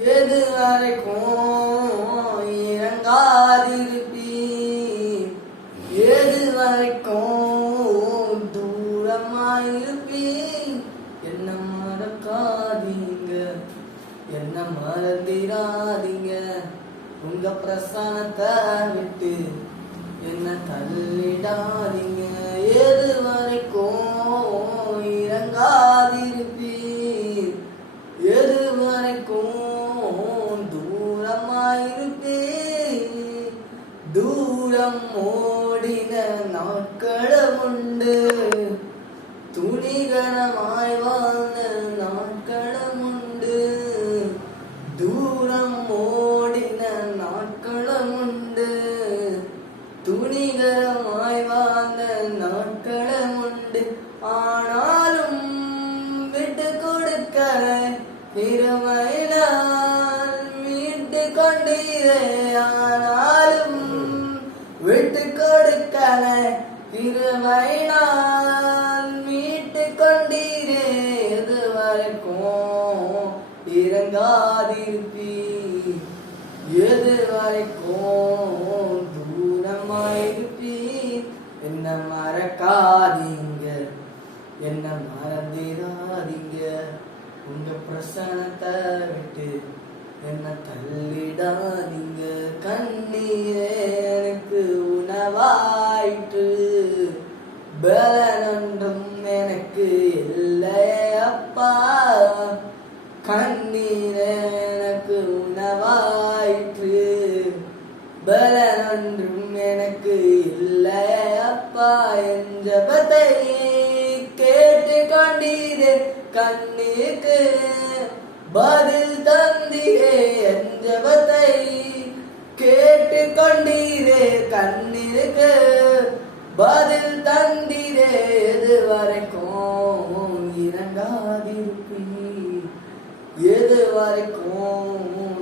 எது வரைக்கும் இறங்காதிருப்பீ, எது வரைக்கும் தூரமாயிருப்பீ. என்ன மறக்காதீங்க, என்ன மறந்திராதீங்க, உங்க பிரசனத்தை விட்டு என்ன தள்ளிடாதீங்க. எது வரைக்கும் இறங்காதிருப்பீர், எது வரைக்கும் தூரமாயிருப்பீர். தூரம் ஓடின நாட்களும் உண்டு, துணிகரமாய் வாழ்ந்த நாட்களும் உண்டு. தூரம் ஓடின நாட்களும் உண்டு, துணிகரமாய் வாழ்ந்த நாட்களும் உண்டு. ஆனாலும் விட்டு கொடுக்க திருமையினால் மீட்டு கொண்டீரே. ஆனாலும் விட்டு கொடுக்க திருமையினால் மீட்டு கொண்டீரே. எது வரைக்கும் இறங்காதிருப்பீ, எது வரைக்கும் தூரமாயிருப்பீ. என்ன மறக்காதீங்க, என்ன மறந்திராதீங்க, உங்க பிரசனத்தை விட்டு என்ன தள்ளிடாதீங்க. கண்ணீரே எனக்கு உணவாயிற்று, பலனொன்றும் எனக்கு இல்லை அப்பா. கண்ணீரே எனக்கு உணவாயிற்று, பலனொன்றும் எனக்கு இல்லை அப்பா. என் ஜெபத்தை கேட்டு கொண்டீரே, கண்ணீருக்கு பதில் தந்தீரே. என் ஜெபத்தை கேட்டு கொண்டீரே, கண்ணீருக்கு பதில் தந்தீரே. எது வரைக்கும் இறங்காதிருப்பீ, எது வரைக்கும்